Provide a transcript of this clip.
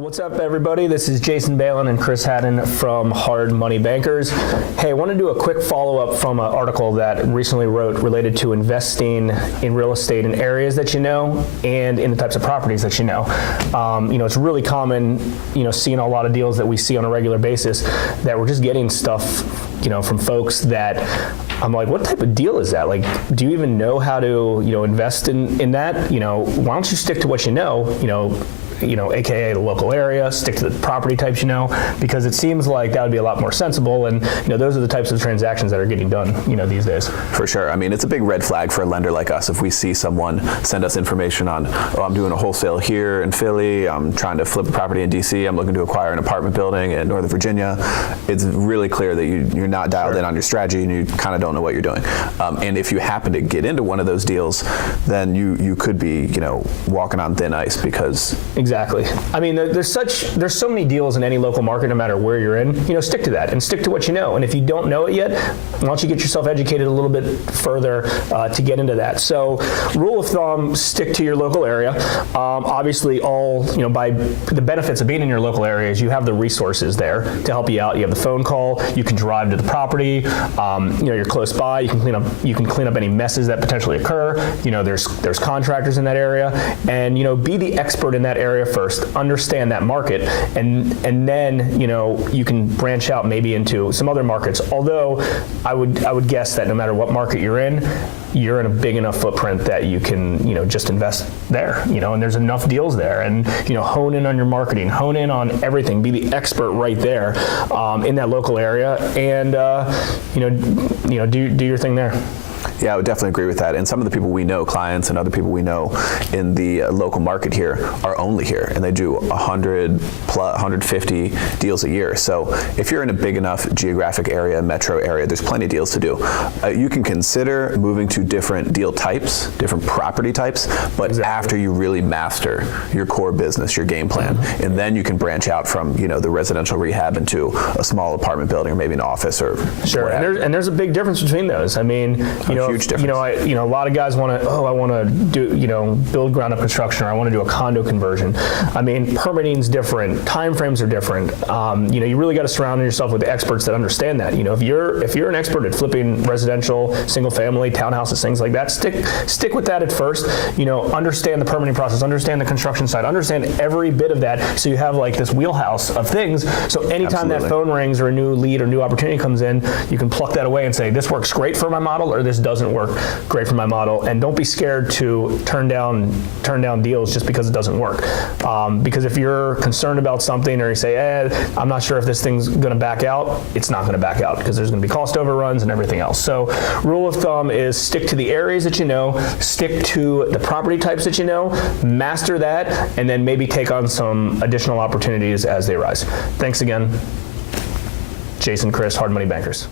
What's up, everybody? This is Jason Balin and Chris Haddon from Hard Money Bankers. Hey, I want to do a quick follow-up from an article that recently wrote related to investing in real estate in areas that you know and in the types of properties that you know. It's really common, seeing a lot of deals that we see on a regular basis that we're just getting stuff, from folks that I'm like, what type of deal is that? Like, do you even know how to, invest in that? Why don't you stick to what you know, AKA the local area, stick to the property types because it seems like that would be a lot more sensible, and those are the types of transactions that are getting done these days. For sure. I mean, it's a big red flag for a lender like us if we see someone send us information on, I'm doing a wholesale here in Philly, I'm trying to flip a property in DC, I'm looking to acquire an apartment building in Northern Virginia. It's really clear that you're not dialed in on your strategy and you kind of don't know what you're doing. And if you happen to get into one of those deals, then you could be walking on thin ice because Exactly. I mean, there's so many deals in any local market, no matter where you're in. Stick to that and stick to what you know. And if you don't know it yet, why don't you get yourself educated a little bit further to get into that? So, rule of thumb: stick to your local area. Obviously, by the benefits of being in your local area is you have the resources there to help you out. You have the phone call. You can drive to the property. You're close by. You can clean up any messes that potentially occur. There's contractors in that area, and be the expert in that area first, understand that market, and then you can branch out maybe into some other markets. Although I would guess that no matter what market you're in a big enough footprint that you can just invest there, and there's enough deals there, and hone in on your marketing, hone in on everything, be the expert right there in that local area, and do your thing there. Yeah, I would definitely agree with that. And some of the people we know, clients and other people we know in the local market here, are only here, and they do 150 deals a year. So if you're in a big enough geographic area, metro area, there's plenty of deals to do. You can consider moving to different deal types, different property types, but after you really master your core business, your game plan, and then you can branch out from the residential rehab into a small apartment building or maybe an office or sure. And there's a big difference between those. I mean, huge difference. A lot of guys want to, I want to do, build ground up construction, or I want to do a condo conversion. I mean, permitting's different, time frames are different. You really got to surround yourself with experts that understand that. If you're an expert at flipping residential, single family, townhouses, things like that, stick with that at first. Understand the permitting process, understand the construction side, understand every bit of that, so you have like this wheelhouse of things. So anytime that phone rings or a new lead or new opportunity comes in, you can pluck that away and say, this works great for my model, or this doesn't work great for my model. And don't be scared to turn down deals just because it doesn't work. Because if you're concerned about something, or you say, I'm not sure if this thing's going to back out, it's not going to back out because there's going to be cost overruns and everything else. So rule of thumb is stick to the areas that you know, stick to the property types that you know, master that, and then maybe take on some additional opportunities as they arise. Thanks again. Jason, Chris, Hard Money Bankers.